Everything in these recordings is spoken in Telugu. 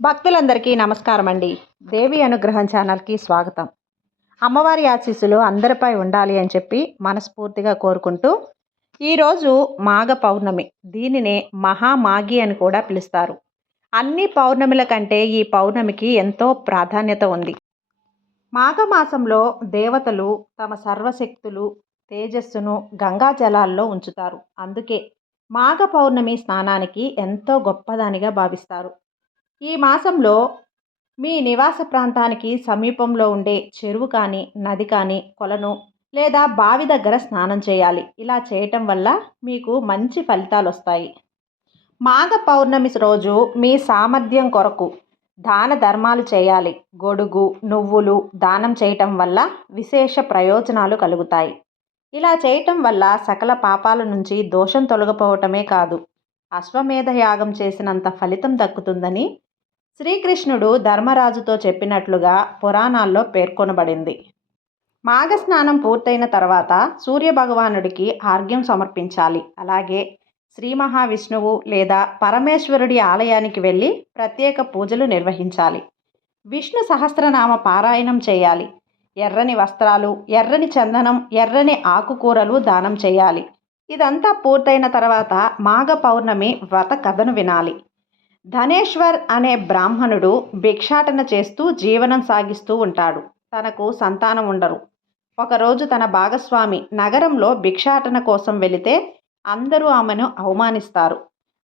భక్తులందరికీ నమస్కారం అండి దేవి అనుగ్రహం ఛానల్కి స్వాగతం. అమ్మవారి ఆశీస్సులు అందరిపై ఉండాలి అని చెప్పి మనస్ఫూర్తిగా కోరుకుంటూ ఈరోజు మాఘ పౌర్ణమి. దీనినే మహామాఘి అని కూడా పిలుస్తారు. అన్ని పౌర్ణమిల కంటే ఈ పౌర్ణమికి ఎంతో ప్రాధాన్యత ఉంది. మాఘమాసంలో దేవతలు తమ సర్వశక్తులు తేజస్సును గంగా జలాల్లో ఉంచుతారు. అందుకే మాఘ పౌర్ణమి స్నానానికి ఎంతో గొప్పదానిగా భావిస్తారు. ఈ మాసంలో మీ నివాస ప్రాంతానికి సమీపంలో ఉండే చెరువు కానీ నది కానీ కొలను లేదా బావి దగ్గర స్నానం చేయాలి. ఇలా చేయటం వల్ల మీకు మంచి ఫలితాలు వస్తాయి. మాఘ పౌర్ణమి రోజు మీ సామర్థ్యం కొరకు దాన ధర్మాలు చేయాలి. గొడుగు నువ్వులు దానం చేయటం వల్ల విశేష ప్రయోజనాలు కలుగుతాయి. ఇలా చేయటం వల్ల సకల పాపాల నుంచి దోషం తొలగిపోవటమే కాదు అశ్వమేధ యాగం చేసినంత ఫలితం దక్కుతుందని శ్రీకృష్ణుడు ధర్మరాజుతో చెప్పినట్లుగా పురాణాల్లో పేర్కొనబడింది. మాఘస్నానం పూర్తయిన తర్వాత సూర్యభగవానుడికి ఆర్ఘ్యం సమర్పించాలి. అలాగే శ్రీ మహావిష్ణువు లేదా పరమేశ్వరుడి ఆలయానికి వెళ్ళి ప్రత్యేక పూజలు నిర్వహించాలి. విష్ణు సహస్రనామ పారాయణం చేయాలి. ఎర్రని వస్త్రాలు ఎర్రని చందనం ఎర్రని ఆకుకూరలు దానం చేయాలి. ఇదంతా పూర్తయిన తర్వాత మాఘ పౌర్ణమి వ్రత కథను వినాలి. ధనేశ్వర్ అనే బ్రాహ్మణుడు భిక్షాటన చేస్తూ జీవనం సాగిస్తూ ఉంటాడు. తనకు సంతానం ఉండరు. ఒకరోజు తన భాగస్వామి నగరంలో భిక్షాటన కోసం వెళితే అందరూ ఆమెను అవమానిస్తారు.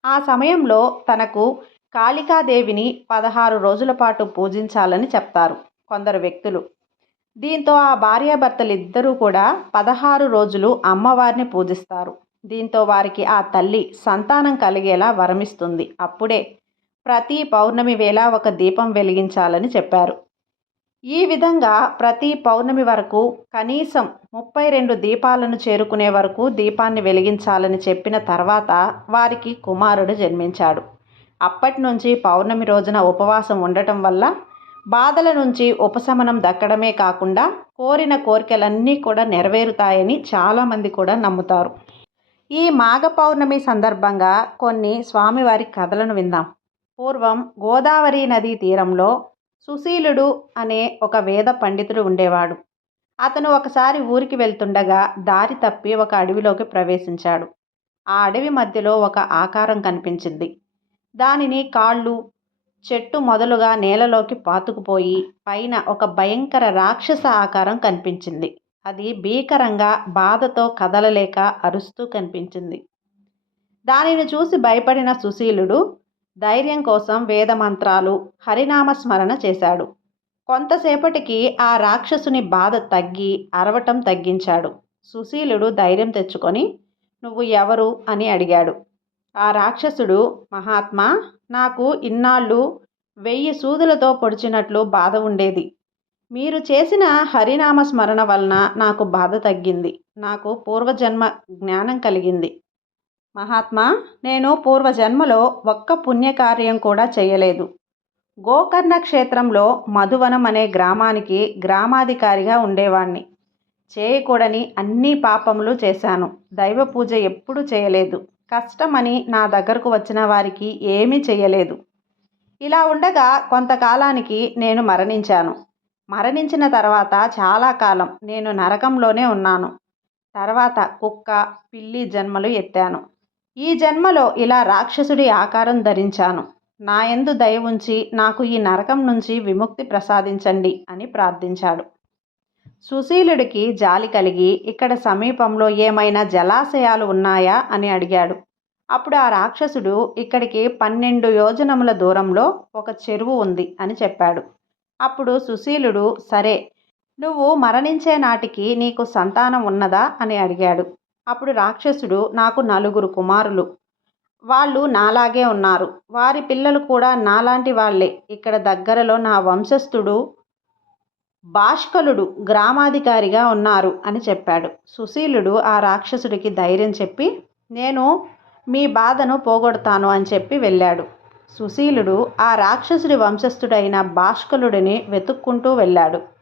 ఆ సమయంలో తనకు కాళికాదేవిని పదహారు రోజుల పాటు పూజించాలని చెప్తారు కొందరు వ్యక్తులు. దీంతో ఆ భార్యాభర్తలిద్దరూ కూడా పదహారు రోజులు అమ్మవారిని పూజిస్తారు. దీంతో వారికి ఆ తల్లి సంతానం కలిగేలా వరమిస్తుంది. అప్పుడే ప్రతి పౌర్ణమి వేళ ఒక దీపం వెలిగించాలని చెప్పారు. ఈ విధంగా ప్రతి పౌర్ణమి వరకు కనీసం ముప్పై రెండు దీపాలను చేరుకునే వరకు దీపాన్ని వెలిగించాలని చెప్పిన తర్వాత వారికి కుమారుడు జన్మించాడు. అప్పటి నుంచి పౌర్ణమి రోజున ఉపవాసం ఉండటం వల్ల బాధల నుంచి ఉపశమనం దక్కడమే కాకుండా కోరిన కోరికలన్నీ కూడా నెరవేరుతాయని చాలామంది కూడా నమ్ముతారు. ఈ మాఘ పౌర్ణమి సందర్భంగా కొన్ని స్వామివారి కథలను విందాం. పూర్వం గోదావరి నదీ తీరంలో సుశీలుడు అనే ఒక వేద పండితుడు ఉండేవాడు. అతను ఒకసారి ఊరికి వెళ్తుండగా దారి తప్పి ఒక అడవిలోకి ప్రవేశించాడు. ఆ అడవి మధ్యలో ఒక ఆకారం కనిపించింది. దానిని కాళ్ళు చెట్టు మొదలుగా నేలలోకి పాతుకుపోయి పైన ఒక భయంకర రాక్షస ఆకారం కనిపించింది. అది భీకరంగా బాధతో కదలలేక అరుస్తూ కనిపించింది. దానిని చూసి భయపడిన సుశీలుడు ధైర్యం కోసం వేదమంత్రాలు హరినామస్మరణ చేశాడు. కొంతసేపటికి ఆ రాక్షసుని బాధ తగ్గి అరవటం తగ్గించాడు. సుశీలుడు ధైర్యం తెచ్చుకొని నువ్వు ఎవరు? అని అడిగాడు. ఆ రాక్షసుడు మహాత్మా నాకు ఇన్నాళ్ళు వెయ్యి సూదులతో పొడిచినట్లు బాధ ఉండేది. మీరు చేసిన హరినామ స్మరణ వలన నాకు బాధ తగ్గింది. నాకు పూర్వజన్మ జ్ఞానం కలిగింది. మహాత్మా నేను పూర్వజన్మలో ఒక్క పుణ్యకార్యం కూడా చేయలేదు. గోకర్ణ క్షేత్రంలో మధువనం అనే గ్రామానికి గ్రామాధికారిగా ఉండేవాణ్ణి. చేయకూడని అన్ని పాపములు చేశాను. దైవ పూజ ఎప్పుడు చేయలేదు. కష్టమని నా దగ్గరకు వచ్చిన వారికి ఏమీ చేయలేదు. ఇలా ఉండగా కొంతకాలానికి నేను మరణించాను. మరణించిన తర్వాత చాలా కాలం నేను నరకంలోనే ఉన్నాను. తర్వాత కుక్క పిల్లి జన్మలు ఎత్తాను. ఈ జన్మలో ఇలా రాక్షసుడి ఆకారం ధరించాను. నా ఎందు దయ ఉంచి నాకు ఈ నరకం నుంచి విముక్తి ప్రసాదించండి అని ప్రార్థించాడు. సుశీలుడికి జాలి కలిగి ఇక్కడ సమీపంలో ఏమైనా జలాశయాలు ఉన్నాయా అని అడిగాడు. అప్పుడు ఆ రాక్షసుడు ఇక్కడికి పన్నెండు యోజనముల దూరంలో ఒక చెరువు ఉంది అని చెప్పాడు. అప్పుడు సుశీలుడు సరే నువ్వు మరణించే నాటికి నీకు సంతానం ఉన్నదా అని అడిగాడు. అప్పుడు రాక్షసుడు నాకు నలుగురు కుమారులు. వాళ్ళు నాలాగే ఉన్నారు. వారి పిల్లలు కూడా నాలాంటి వాళ్ళే. ఇక్కడ దగ్గరలో నా వంశస్థుడు భాష్కలుడు గ్రామాధికారిగా ఉన్నారు అని చెప్పాడు. సుశీలుడు ఆ రాక్షసుడికి ధైర్యం చెప్పి నేను మీ బాధను పోగొడతాను అని చెప్పి వెళ్ళాడు. సుశీలుడు ఆ రాక్షసుడి వంశస్థుడైన భాష్కలుడిని వెతుక్కుంటూ వెళ్ళాడు.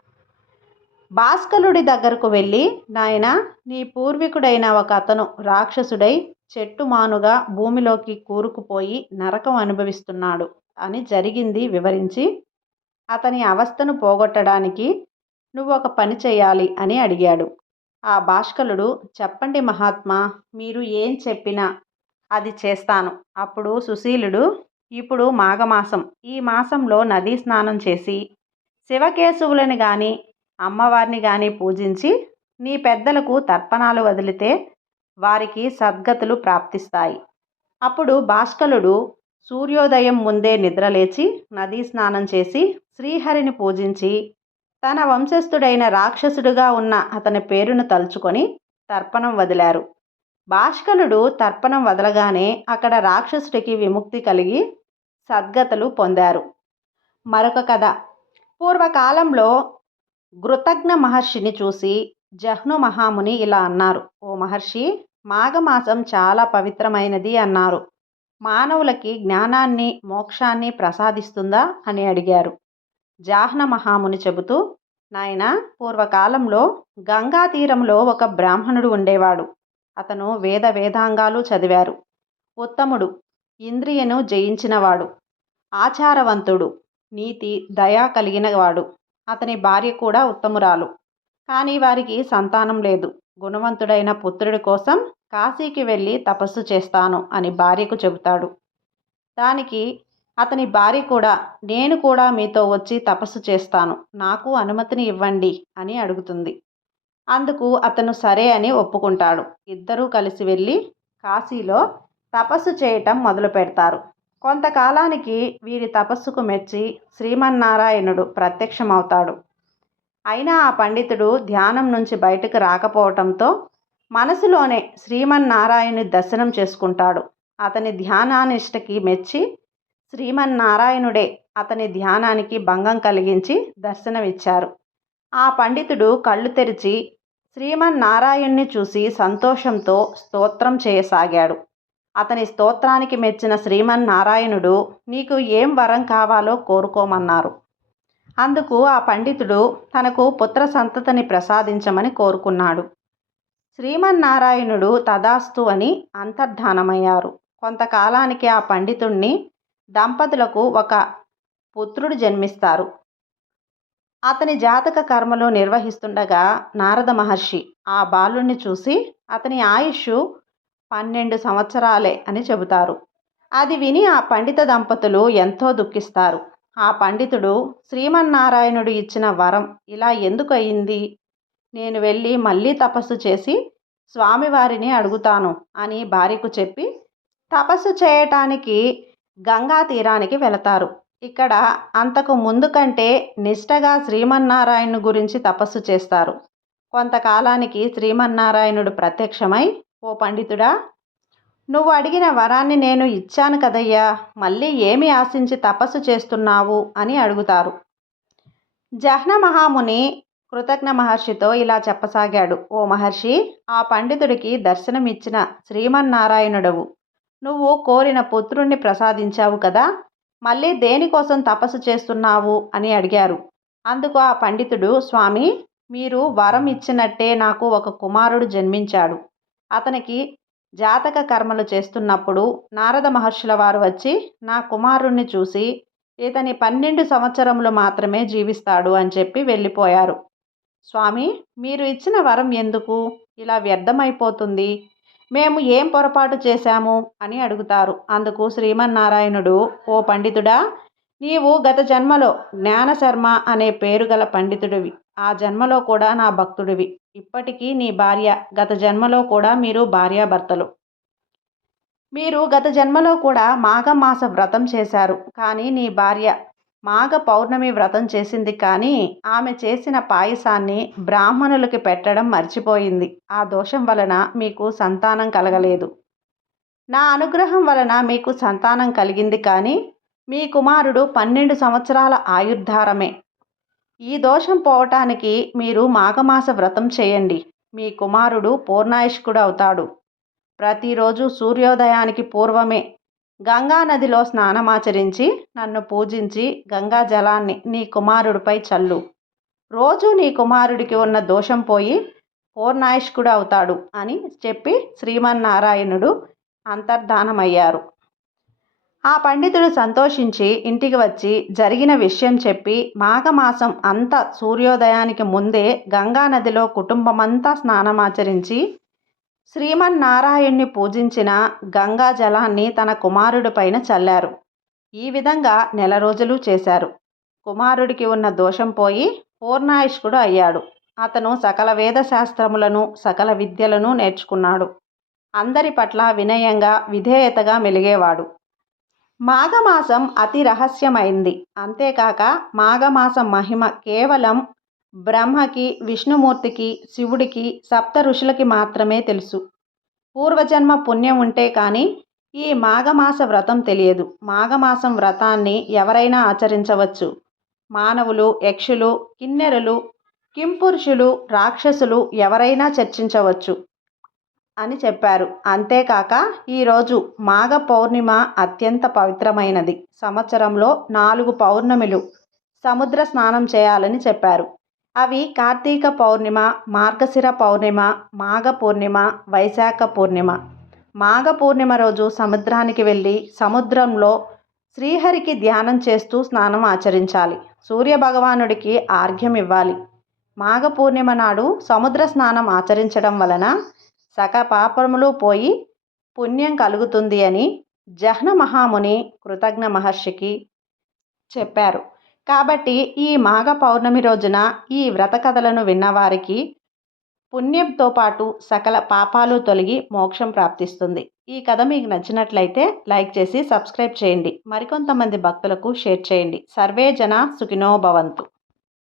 భాస్కలుడి దగ్గరకు వెళ్ళి నాయన నీ పూర్వీకుడైన ఒక అతను రాక్షసుడై చెట్టు మానుగా భూమిలోకి కూరుకుపోయి నరకం అనుభవిస్తున్నాడు అని జరిగింది వివరించి అతని అవస్థను పోగొట్టడానికి నువ్వు ఒక పని చేయాలి అని అడిగాడు. ఆ భాష్కలుడు చెప్పండి మహాత్మా మీరు ఏం చెప్పినా అది చేస్తాను అప్పుడు సుశీలుడు ఇప్పుడు మాఘమాసం. ఈ మాసంలో నదీ స్నానం చేసి శివకేశవులను కానీ అమ్మవారిని కానీ పూజించి నీ పెద్దలకు తర్పణాలు వదిలితే వారికి సద్గతులు ప్రాప్తిస్తాయి. అప్పుడు భాస్కలుడు సూర్యోదయం ముందే నిద్రలేచి నదీ స్నానం చేసి శ్రీహరిని పూజించి తన వంశస్థుడైన రాక్షసుడుగా ఉన్న అతని పేరును తలుచుకొని తర్పణం వదిలారు. భాష్కలుడు తర్పణం వదలగానే అక్కడ రాక్షసుడికి విముక్తి కలిగి సద్గతులు పొందారు. మరొక కథ. పూర్వకాలంలో గృతజ్ఞ మహర్షిని చూసి జహ్ను మహాముని ఇలా అన్నారు ఓ మహర్షి మాఘమాసం చాలా పవిత్రమైనది అన్నారు. మానవులకి జ్ఞానాన్ని మోక్షాన్ని ప్రసాదిస్తుందా? అని అడిగారు. జాహ్న మహాముని చెబుతూ నాయన పూర్వకాలంలో గంగా తీరంలో ఒక బ్రాహ్మణుడు ఉండేవాడు. అతను వేద వేదాంగాలు చదివారు. ఉత్తముడు ఇంద్రియను జయించినవాడు. ఆచారవంతుడు నీతి దయా కలిగినవాడు. అతని భార్య కూడా ఉత్తమురాలు. కానీ వారికి సంతానం లేదు. గుణవంతుడైన పుత్రుడి కోసం కాశీకి వెళ్ళి తపస్సు చేస్తాను అని భార్యకు చెబుతాడు. దానికి అతని భార్య కూడా నేను కూడా మీతో వచ్చి తపస్సు చేస్తాను. నాకు అనుమతిని ఇవ్వండి అని అడుగుతుంది. అందుకు అతను సరే అని ఒప్పుకుంటాడు. ఇద్దరూ కలిసి వెళ్ళి కాశీలో తపస్సు చేయటం మొదలు పెడతారు కొంతకాలానికి వీరి తపస్సుకు మెచ్చి శ్రీమన్నారాయణుడు ప్రత్యక్షమవుతాడు. అయినా ఆ పండితుడు ధ్యానం నుంచి బయటకు రాకపోవటంతో మనసులోనే శ్రీమన్నారాయణుని దర్శనం చేసుకుంటాడు. అతని ధ్యానానిష్టకి మెచ్చి శ్రీమన్నారాయణుడే అతని ధ్యానానికి భంగం కలిగించి దర్శనమిచ్చారు. ఆ పండితుడు కళ్ళు తెరిచి శ్రీమన్నారాయణ్ణి చూసి సంతోషంతో స్తోత్రం చేయసాగాడు. అతని స్తోత్రానికి మెచ్చిన శ్రీమన్నారాయణుడు నీకు ఏం వరం కావాలో కోరుకోమన్నారు. అందుకు ఆ పండితుడు తనకు పుత్ర సంతతిని ప్రసాదించమని కోరుకున్నాడు. శ్రీమన్నారాయణుడు తదాస్తు అని అంతర్ధానమయ్యారు. కొంతకాలానికి ఆ పండితుణ్ణి దంపతులకు ఒక పుత్రుడు జన్మిస్తారు. అతని జాతక కర్మలు నిర్వహిస్తుండగా నారద మహర్షి ఆ బాలుణ్ణి చూసి అతని ఆయుష్ పన్నెండు సంవత్సరాలే అని చెబుతారు. అది విని ఆ పండిత దంపతులు ఎంతో దుఃఖిస్తారు. ఆ పండితుడు శ్రీమన్నారాయణుడు ఇచ్చిన వరం ఇలా ఎందుకు అయింది నేను వెళ్ళి మళ్ళీ తపస్సు చేసి స్వామివారిని అడుగుతాను అని భార్యకు చెప్పి తపస్సు చేయటానికి గంగా తీరానికి వెళతారు. ఇక్కడ అంతకు ముందు కంటే నిష్టగా శ్రీమన్నారాయణు గురించి తపస్సు చేస్తారు. కొంతకాలానికి శ్రీమన్నారాయణుడు ప్రత్యక్షమై ఓ పండితుడా! నువ్వు అడిగిన వరాన్ని నేను ఇచ్చాను కదయ్యా! మళ్ళీ ఏమి ఆశించి తపస్సు చేస్తున్నావు? అని అడుగుతారు. జహ్న మహాముని కృతజ్ఞ మహర్షితో ఇలా చెప్పసాగాడు. ఓ మహర్షి ఆ పండితుడికి దర్శనమిచ్చిన శ్రీమన్నారాయణుడవు. నువ్వు కోరిన పుత్రుణ్ణి ప్రసాదించావు కదా! మళ్ళీ దేనికోసం తపస్సు చేస్తున్నావు? అని అడిగారు. అందుకు ఆ పండితుడు స్వామి మీరు వరం ఇచ్చినట్టే నాకు ఒక కుమారుడు జన్మించాడు. అతనికి జాతక కర్మలు చేస్తున్నప్పుడు నారద మహర్షుల వారు వచ్చి నా కుమారుణ్ణి చూసి ఇతని పన్నెండు సంవత్సరములు మాత్రమే జీవిస్తాడు అని చెప్పి వెళ్ళిపోయారు. స్వామి మీరు ఇచ్చిన వరం ఎందుకు? ఇలా వ్యర్థమైపోతుంది. మేము ఏం పొరపాటు చేశాము అని అడుగుతారు. అందుకు శ్రీమన్నారాయణుడు ఓ పండితుడా నీవు గత జన్మలో జ్ఞానశర్మ అనే పేరు గల పండితుడివి. ఆ జన్మలో కూడా నా భక్తుడివి. ఇప్పటికీ నీ భార్య గత జన్మలో కూడా మీరు భార్యాభర్తలు. మీరు గత జన్మలో కూడా మాఘమాస వ్రతం చేశారు. కానీ నీ భార్య మాఘ పౌర్ణమి వ్రతం చేసింది కానీ ఆమె చేసిన పాయసాన్ని బ్రాహ్మణులకి పెట్టడం మర్చిపోయింది. ఆ దోషం వలన మీకు సంతానం కలగలేదు. నా అనుగ్రహం వలన మీకు సంతానం కలిగింది కానీ మీ కుమారుడు పన్నెండు సంవత్సరాల ఆయుర్ధారమే. ఈ దోషం పోవటానికి మీరు మాఘమాస వ్రతం చేయండి. మీ కుమారుడు పూర్ణాయుష్కుడు అవుతాడు. ప్రతిరోజు సూర్యోదయానికి పూర్వమే గంగా నదిలో స్నానమాచరించి నన్ను పూజించి గంగా జలాన్ని నీ కుమారుడిపై చల్లు. రోజు నీ కుమారుడికి ఉన్న దోషం పోయి పూర్ణాయుష్కుడు అవుతాడు అని చెప్పి శ్రీమన్నారాయణుడు అంతర్ధానమయ్యారు. ఆ పండితుడు సంతోషించి ఇంటికి వచ్చి జరిగిన విషయం చెప్పి మాఘమాసం అంత సూర్యోదయానికి ముందే గంగానదిలో కుటుంబమంతా స్నానమాచరించి శ్రీమన్నారాయణ్ణి పూజించిన గంగా జలాన్ని తన కుమారుడి పైన చల్లారు. ఈ విధంగా నెల రోజులు చేశారు. కుమారుడికి ఉన్న దోషం పోయి పూర్ణాయుష్కుడు అయ్యాడు. అతను సకల వేద శాస్త్రములను సకల విద్యలను నేర్చుకున్నాడు. అందరి పట్ల వినయంగా విధేయతగా మెలిగేవాడు. మాఘమాసం అతి రహస్యమైంది. అంతేకాక మాఘమాసం మహిమ కేవలం బ్రహ్మకి విష్ణుమూర్తికి శివుడికి సప్త ఋషులకి మాత్రమే తెలుసు. పూర్వజన్మ పుణ్యం ఉంటే కానీ ఈ మాఘమాస వ్రతం తెలియదు. మాఘమాసం వ్రతాన్ని ఎవరైనా ఆచరించవచ్చు. మానవులు యక్షులు కిన్నెరులు కింపురుషులు రాక్షసులు ఎవరైనా చర్చించవచ్చు. అని చెప్పారు. అంతేకాక ఈరోజు మాఘ పౌర్ణిమ అత్యంత పవిత్రమైనది. సంవత్సరంలో నాలుగు పౌర్ణమిలు సముద్ర స్నానం చేయాలని చెప్పారు. అవి కార్తీక పౌర్ణిమ మార్గశిర పౌర్ణిమ మాఘ పూర్ణిమ వైశాఖ పూర్ణిమ. మాఘ పూర్ణిమ రోజు సముద్రానికి వెళ్ళి సముద్రంలో శ్రీహరికి ధ్యానం చేస్తూ స్నానం ఆచరించాలి. సూర్య భగవానుడికి ఆర్ఘ్యం ఇవ్వాలి. మాఘ పూర్ణిమ నాడు సముద్ర స్నానం ఆచరించడం వలన సక పాపములు పోయి పుణ్యం కలుగుతుంది అని జహ్న మహాముని కృతజ్ఞ మహర్షికి చెప్పారు. కాబట్టి ఈ మాఘ పౌర్ణమి రోజున ఈ వ్రత కథలను విన్నవారికి పుణ్యంతో పాటు సకల పాపాలు తొలగి మోక్షం ప్రాప్తిస్తుంది. ఈ కథ మీకు నచ్చినట్లయితే లైక్ చేసి సబ్స్క్రైబ్ చేయండి. మరికొంతమంది భక్తులకు షేర్ చేయండి. సర్వే జన సుఖినో భవంతు.